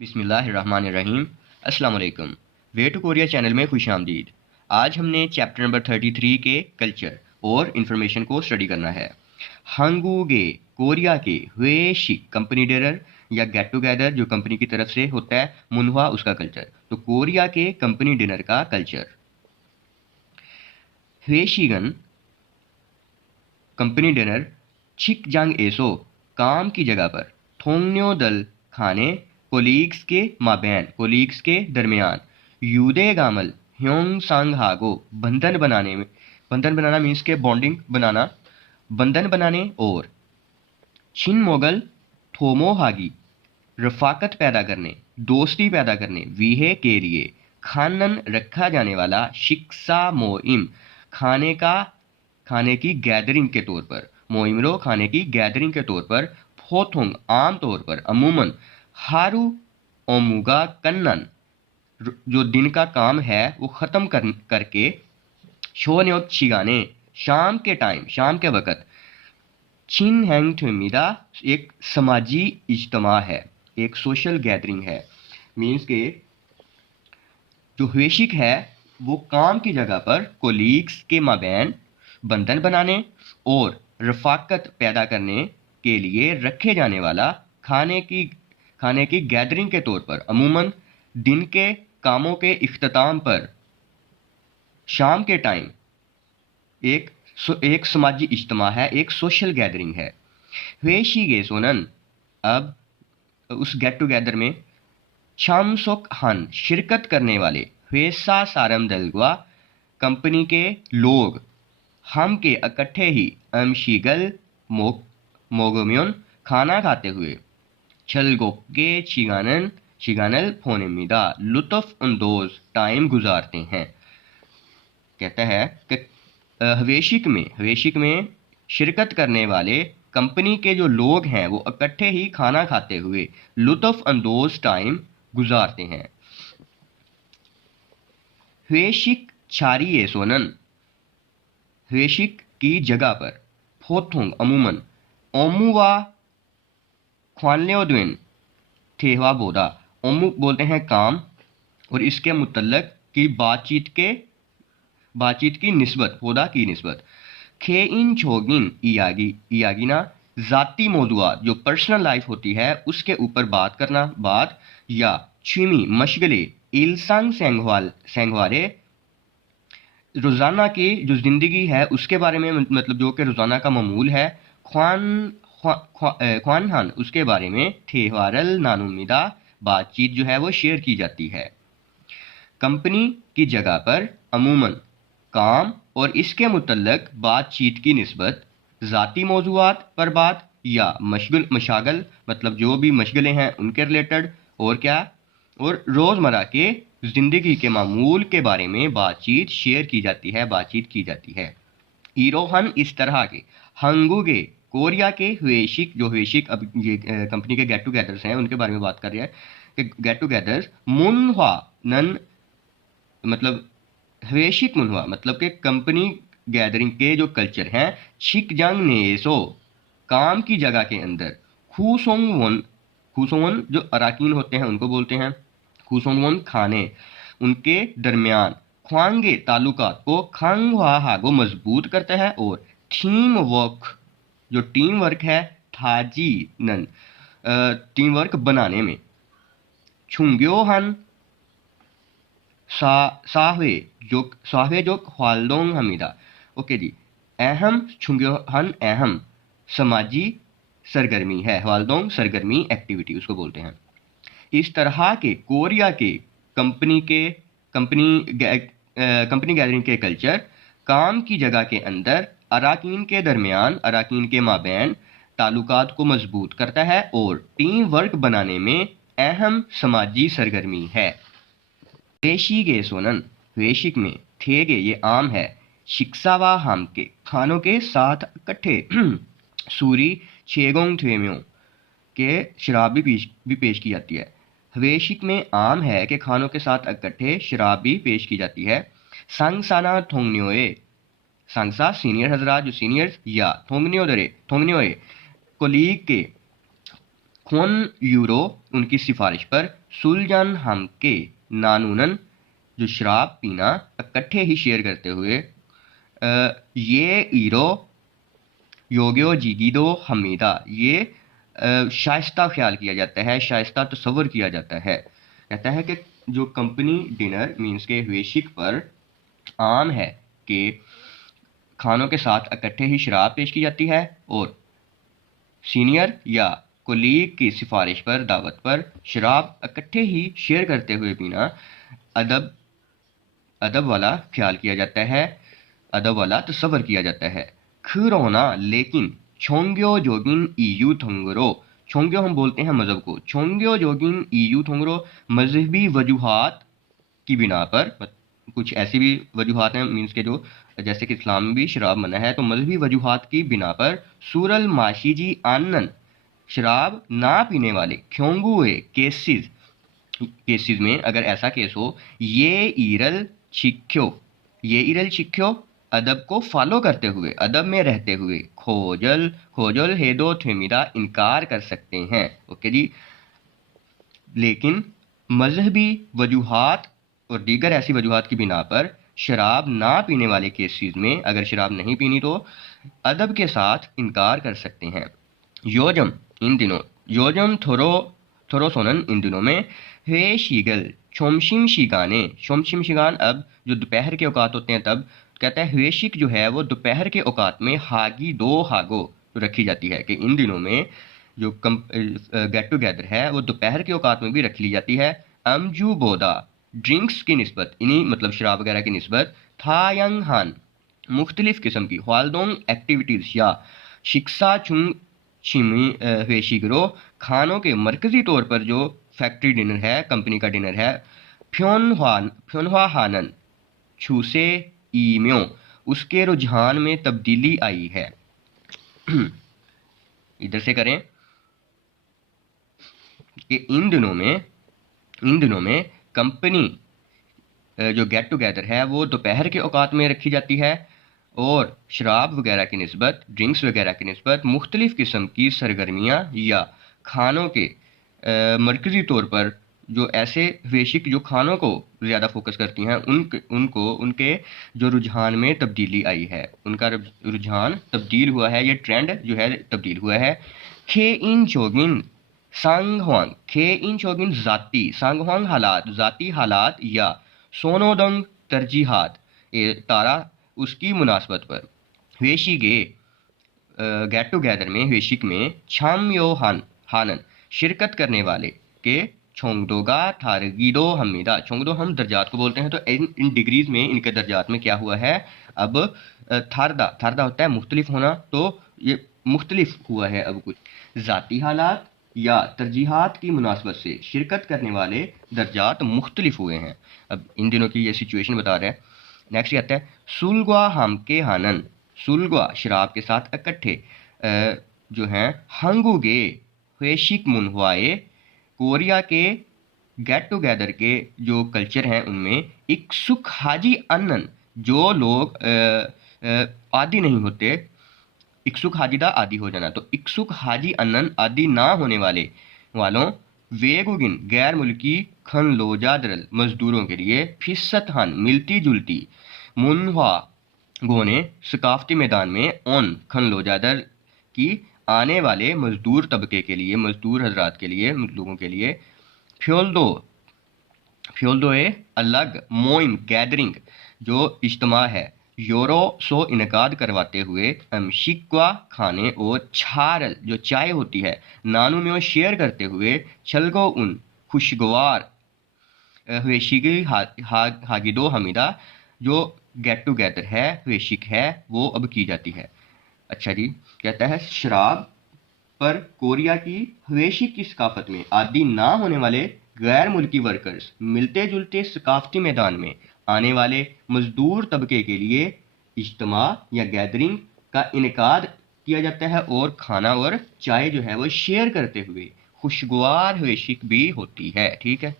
बिस्मिल्लाहिर्रहमानिर्रहीम। अस्सलाम वालेकुम। वे टू कोरिया चैनल में खुश आमदीद। आज हमने चैप्टर नंबर 33 के कल्चर और इन्फॉर्मेशन को स्टडी करना है। हंगूगे कोरिया के हुएशिक कंपनी डिनर या गेट टुगेदर जो कंपनी की तरफ से होता है, मुनवा उसका कल्चर। तो कोरिया के कंपनी डिनर का कल्चर। हुएशिगन कंपनी डिनर छिक जांग एसो काम की जगह पर, थोंगन्यो दल खाने कोलीग्स के माबैन कोलीग्स के दरमियान, यूदे गामल ह्योंग सांग हागो बंधन बनाना मीन्स के बॉन्डिंग बनाना, बंधन बनाने और छिन मोगल थोमो हागी रफाकत पैदा करने, दोस्ती पैदा करने, वीहे के लिए खानन रखा जाने वाला, शिक्षा मोइम खाने की गैदरिंग के तौर पर, मोइमरो खाने की गैदरिंग के तौर पर, फोथोंग आम तौर पर, अमूमन, हारू ओमुगा कन्नन जो दिन का काम है वो ख़त्म करके, शोन्योक छिगाने शाम के वक़्त, छिन हैंग ठुमिदा एक समाजी इज्तिमा है, एक सोशल गैदरिंग है। मीन्स के जो हुएशिक है वो काम की जगह पर कोलीग्स के माबैन बंधन बनाने और रफाकत पैदा करने के लिए रखे जाने वाला खाने की गैदरिंग के तौर पर, अमूमन दिन के कामों के इख्तिताम पर, शाम के टाइम एक समाजी इज्तिमा है, एक सोशल गैदरिंग है। हुएशिगे सोनन अब उस गेट टुगेदर में छामसोक हन शिरकत करने वाले, हुएसा सारम दलगवा कंपनी के लोग, हम के इकट्ठे ही अमशीगल मोगम्योन खाना खाते हुए, छलगोगे शिगानल फोनेमिदा लुत्फ अंदोज टाइम गुजारते हैं। कहता है कि हवेशिक में शिरकत करने वाले कंपनी के जो लोग हैं वो इकट्ठे ही खाना खाते हुए लुत्फ अंदोज टाइम गुजारते हैं। हवेशिक छारिये सोनन हवेशिक की जगह पर, फोथोंग अमूमन, ओमुवा ख्वानल्योद्विन ठेहवा बोदा, ओमु बोलते हैं काम और इसके मुतल्लक की बातचीत की निस्बत, होदा की निस्बत, खे इन छोगिन इयागिना ज़ाती मौज़ूआत जो पर्सनल लाइफ होती है उसके ऊपर बात करना, बात या छिमी मशगले इल्सांग सेंगवारे रोज़ाना की जो ज़िंदगी है उसके बारे में, मतलब जो कि रोज़ाना का मामूल है, ख्वानहान उसके बारे में, ठेहवारल नानुमिदा बातचीत जो है वो शेयर की जाती है। कंपनी की जगह पर अमूमन काम और इसके मुतल्लक बातचीत की निस्बत, ज़ाती मौज़ूआत पर बात या मशागल मतलब जो भी मशगलें हैं उनके रिलेटेड, और क्या, और रोज़मर्रा के ज़िंदगी के मामूल के बारे में बातचीत शेयर की जाती है, बातचीत की जाती है। ईरोहन इस तरह के हंगुगे कोरिया के हुएशिक अब ये कंपनी के गेट टुगेदर्स हैं उनके बारे में बात कर रहे हैं कि गेट टुगेदर्स मुनवा नन मतलब हवेशिक मुनवा मतलब के कंपनी गैदरिंग के जो कल्चर हैं, छिकजांग नेसो काम की जगह के अंदर, खुसोंगवन जो अराकीन होते हैं उनको बोलते हैं, खुसोंगवन खाने उनके दरमियान, ख्वांगे ताल्लुकात को खांगवा को मजबूत करता है और टीम वर्क है थाजी नन टीम वर्क बनाने में, छुंग्योहन साहवे जो ख्वाल्डोंग हमीदा, ओके जी, अहम छुंग्योहन अहम समाजी सरगर्मी है, ख्वाल्डोंग सरगर्मी एक्टिविटी उसको बोलते हैं। इस तरह के कोरिया के कंपनी गैदरिंग के कल्चर काम की जगह के अंदर अराकीन के दरमियान, अराकीन के माबैन ताल्लुकात को मजबूत करता है और टीम वर्क बनाने में अहम समाजी सरगर्मी है। वेशिगे सोनन वेशिक में ठेगे ये आम है, शिक्सावा हम के खानों के साथ इकट्ठे सूरी छेगोंग थेम्यो के शराब भी पेश की जाती है। हवेशिक में आम है कि खानों के साथ इकट्ठे शराब भी पेश की जाती है। सांगसाना थोंगन्योए सांगसा सीनियर हजरात जो सीनियर्स, या थोंगन्योए कोलीग के खोन यूरो उनकी सिफारिश पर सुलजान हमके नानूनन जो शराब पीना इकट्ठे ही शेयर करते हुए ये ईरो योग्यो जिगिदो हमीदा ये शाइस्ता ख्याल किया जाता है, शाइस्ता तस्वर किया जाता है। कहता है कि जो कंपनी डिनर मीन्स के वेशिक पर आम है कि खानों के साथ इकट्ठे ही शराब पेश की जाती है और सीनियर या कोलीग की सिफारिश पर दावत पर शराब इकट्ठे ही शेयर करते हुए पीना अदब अदब वाला ख्याल किया जाता है, अदब वाला तस्वर किया जाता है। खरोना लेकिन छोंग्यो जोगिन ईयू थोंगरो, छोंग्यो हम बोलते हैं मज़हब को, छोंग्यो जोगिन ईयू थोंगरो मजहबी वजूहात की बिना पर, कुछ ऐसी भी वजूहात हैं मीन्स के जो जैसे कि इस्लाम में भी शराब मना है, तो मजहबी वजूहात की बिना पर सूरल माशीजी आनन शराब ना पीने वाले ख्योंगुए केसेस में अगर ऐसा केस हो ये ईरल छिक्यो अदब को फॉलो करते हुए, अदब में रहते हुए खोजल खोजल हेदो थेमिदा इनकार कर सकते हैं। ओके जी। लेकिन मजहबी वजूहात और दीगर ऐसी वजूहात की बिना पर शराब ना पीने वाले केसेस में अगर शराब नहीं पीनी तो अदब के साथ इनकार कर सकते हैं। योजम इन दिनों, योजम थोरो सोनन इन दिनों में हे शीगल शोमशिम शिगान अब जो दोपहर के औकात होते हैं तब कहता है हवेशिक जो है वो दोपहर के औकात में हागी दो हागो रखी जाती है, कि इन दिनों में जो गेट टुगेदर है वो दोपहर के औकात में भी रख ली जाती है। अमजू बोदा ड्रिंक्स की निस्बत, इन्हीं मतलब शराब वगैरह की निस्बत थायंग हान मुख्तलिफ किस्म की ख्वालदोंग एक्टिविटीज़ या शिक्षा चुंग छिमी वेशिगरो खानों के मरकजी तौर पर जो फैक्ट्री डिनर है, कंपनी का डिनर है, फ्योनवा हानन छूसे ईम्यो उसके रुझान में तब्दीली आई है। इधर से करें कि इन दिनों में कंपनी जो गेट टुगेदर है वो दोपहर के औकात में रखी जाती है और शराब वगैरह की निस्बत, ड्रिंक्स वगैरह की निस्बत मुख्तलिफ़ किस्म की सरगर्मियाँ या खानों के मरकज़ी तौर पर जो ऐसे वेशिक जो खानों को ज़्यादा फोकस करती हैं उनके जो रुझान में तब्दीली आई है, उनका रुझान तब्दील हुआ है, ये ट्रेंड जो है तब्दील हुआ है। खे इन चोगिन सांगहुआंग हालात ज़ाती हालात या सोनोदंग तरजीहात तारा उसकी मुनासबत पर वेशिगे गेट टुगेदर में वेशिक में छामयो हानन शिरकत करने वाले के छोंगदोगा थारगीदो हमीदा, छोंगदो हम दर्जात को बोलते हैं, तो इन डिग्रीज में इनके दर्जात में क्या हुआ है अब थारदा होता है मुख्तलिफ होना, तो ये मुख्तलिफ हुआ है अब कुछ ज़ाती हालात या तरजीहात की मुनासबत से शिरकत करने वाले दर्जात मुख्तलिफ हुए हैं। अब इन दिनों की ये सिचुएशन बता रहा है। नेक्स्ट आता है सुलगवा हमके हानन, सुलगवा शराब के साथ इकट्ठे जो हैं हंगुगे वेशिक मुनवाए कोरिया के गेट टुगेदर के जो कल्चर हैं उनमें इक्सुक हाजी अनन जो लोग आदि नहीं होते, इक्सुक हाजीदा आदि हो जाना, तो इक्सुक हाजी अनन आदि ना होने वालों वेगुगिन गैर मुल्की खन लोजादरल मजदूरों के लिए फिसत हन मिलती जुलती मुनवा गोने सकाफती मैदान में ओन खन लोजादर की आने वाले मजदूर तबके के लिए, मजदूर हजरात के लिए, लोगों के लिए फ्योल्दोए अलग मोइन गैदरिंग जो इज्तमा है यूरो सो इनकाद करवाते हुए शिकवा खाने और छारल जो चाय होती है नानू में शेयर करते हुए छलगो उन खुशगवार वेशिगी हागिदो हमीदा जो गेट टुगेदर है वेशिक है वो अब की जाती है। अच्छा जी, कहता है शराब पर कोरिया की हवेशी की सकाफत में आदि ना होने वाले गैर मुल्की वर्कर्स मिलते जुलते सकाफती मैदान में आने वाले मजदूर तबके के लिए इज्तमा या गैदरिंग का इनकाद किया जाता है और खाना और चाय जो है वो शेयर करते हुए खुशगवार हवेशी भी होती है। ठीक है।